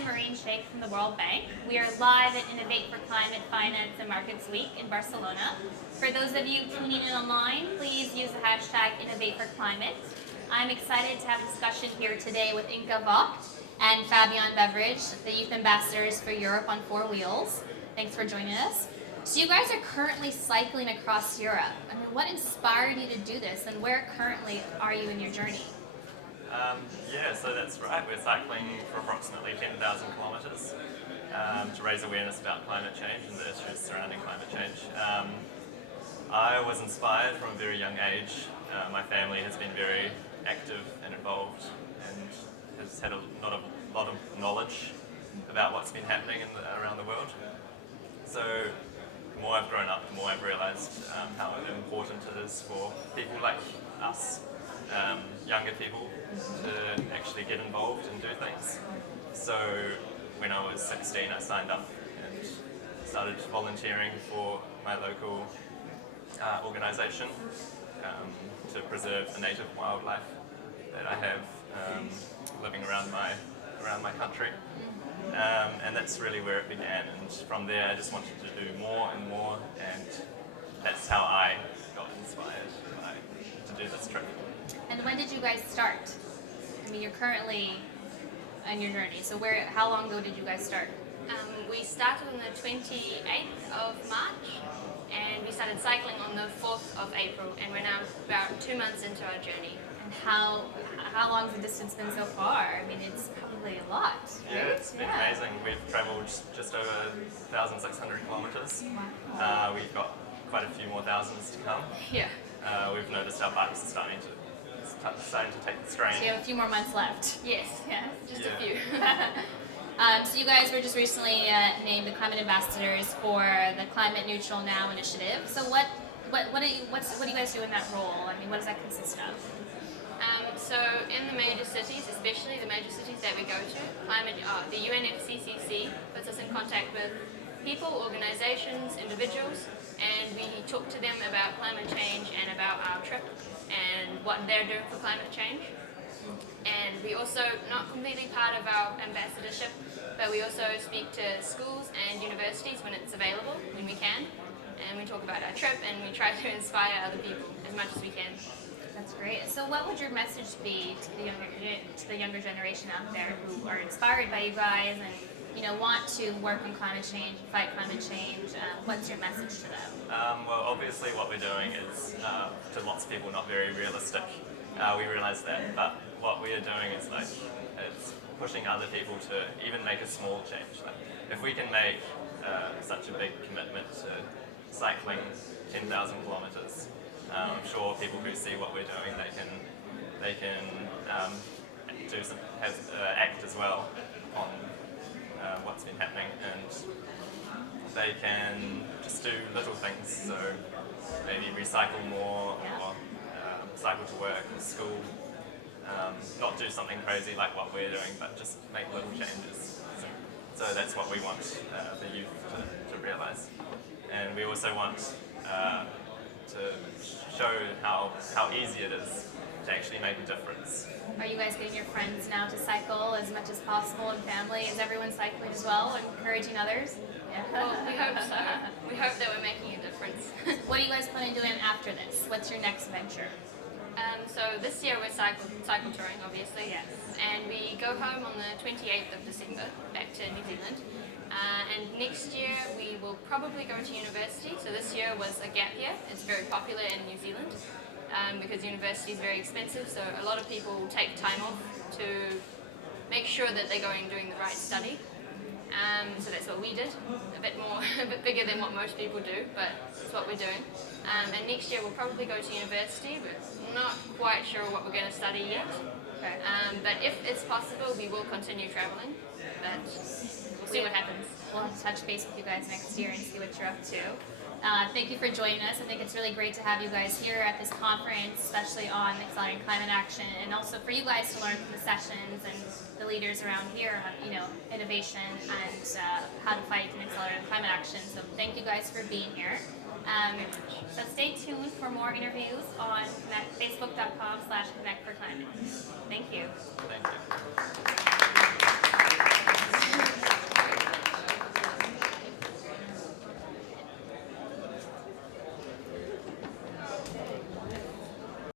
I'm Mehreen Sheikh from the World Bank. We are live at Innovate for Climate Finance and Markets Week in Barcelona. For those of you tuning in online, please use the hashtag #InnovateForClimate. I'm excited to have a discussion here today with Inka Vogt and Fabian Beveridge, the Youth Ambassadors for Europe on Four Wheels. Thanks for joining us. So you guys are currently cycling across Europe. I mean, what inspired you to do this, and where currently are you in your journey? So that's right. We're cycling for approximately 10,000 kilometres to raise awareness about climate change and the issues surrounding climate change. I was inspired from a very young age. My family has been very active and involved and has had a lot of knowledge about what's been happening around the world. So the more I've grown up, the more I've realised how important it is for people like us, younger people, to actually get involved and do things. So when I was 16, I signed up and started volunteering for my local organisation to preserve the native wildlife that I have living around my country. And that's really where it began, and from there I just wanted to do more and more, and that's how I got inspired to do this trip. And when did you guys start? I mean, you're currently on your journey, so how long ago did you guys start? We started on the 28th of March, and we started cycling on the 4th of April, and we're now about 2 months into our journey. And how long's the distance been so far? I mean, it's probably a lot. Right? Yeah, it's been amazing. We've travelled just over 1,600 kilometres. Wow. We've got quite a few more thousands to come. Yeah. We've noticed our bikes are starting to take the strain. So you have a few more months left. Yes. Yeah. Just a few. So you guys were just recently named the Climate Ambassadors for the Climate Neutral Now initiative. So what do you guys do in that role? I mean, what does that consist of? So in the major cities, especially the major cities that we go to, the UNFCCC puts us in contact with people, organisations, individuals, and we talk to them about climate change and about our trip and what they're doing for climate change. And we also, not completely part of our ambassadorship, but we also speak to schools and universities when it's available, when we can, and we talk about our trip and we try to inspire other people as much as we can. That's great. So what would your message be to the younger generation out there who are inspired by you guys and want to work on climate change, fight climate change? What's your message to them? Well, obviously what we're doing is, to lots of people, not very realistic. We realise that, but what we are doing is it's pushing other people to even make a small change. Like, if we can make such a big commitment to cycling 10,000 kilometres, I'm sure people who see what we're doing, they can act as well on what's been happening, and they can just do little things. So maybe recycle more, or cycle to work or school. Not do something crazy like what we're doing, but just make little changes. So that's what we want the youth to realise. And we also want to show how easy it is to actually make a difference. Are you guys getting your friends now to cycle as much as possible, and family? Is everyone cycling as well, and encouraging others? Yeah. Well, we hope so. We hope that we're making a difference. What do you guys plan on doing after this? What's your next venture? So this year we're cycle touring, obviously. Yes. And we go home on the 28th of December, back to New Zealand. And next year we will probably go to university. So this year was a gap year. It's very popular in New Zealand because university is very expensive. So a lot of people take time off to make sure that they're doing the right study. So that's what we did. A bit bigger than what most people do, but it's what we're doing. And next year we'll probably go to university. We're not quite sure what we're going to study yet. Okay. But if it's possible, we will continue traveling. But we'll see what happens. We'll have to touch base with you guys next year and see what you're up to. Thank you for joining us. I think it's really great to have you guys here at this conference, especially on accelerating climate action, and also for you guys to learn from the sessions and the leaders around here on, innovation and how to fight and accelerate climate action. So thank you guys for being here. So stay tuned for more interviews on Facebook.com/connectforclimate. Thank you.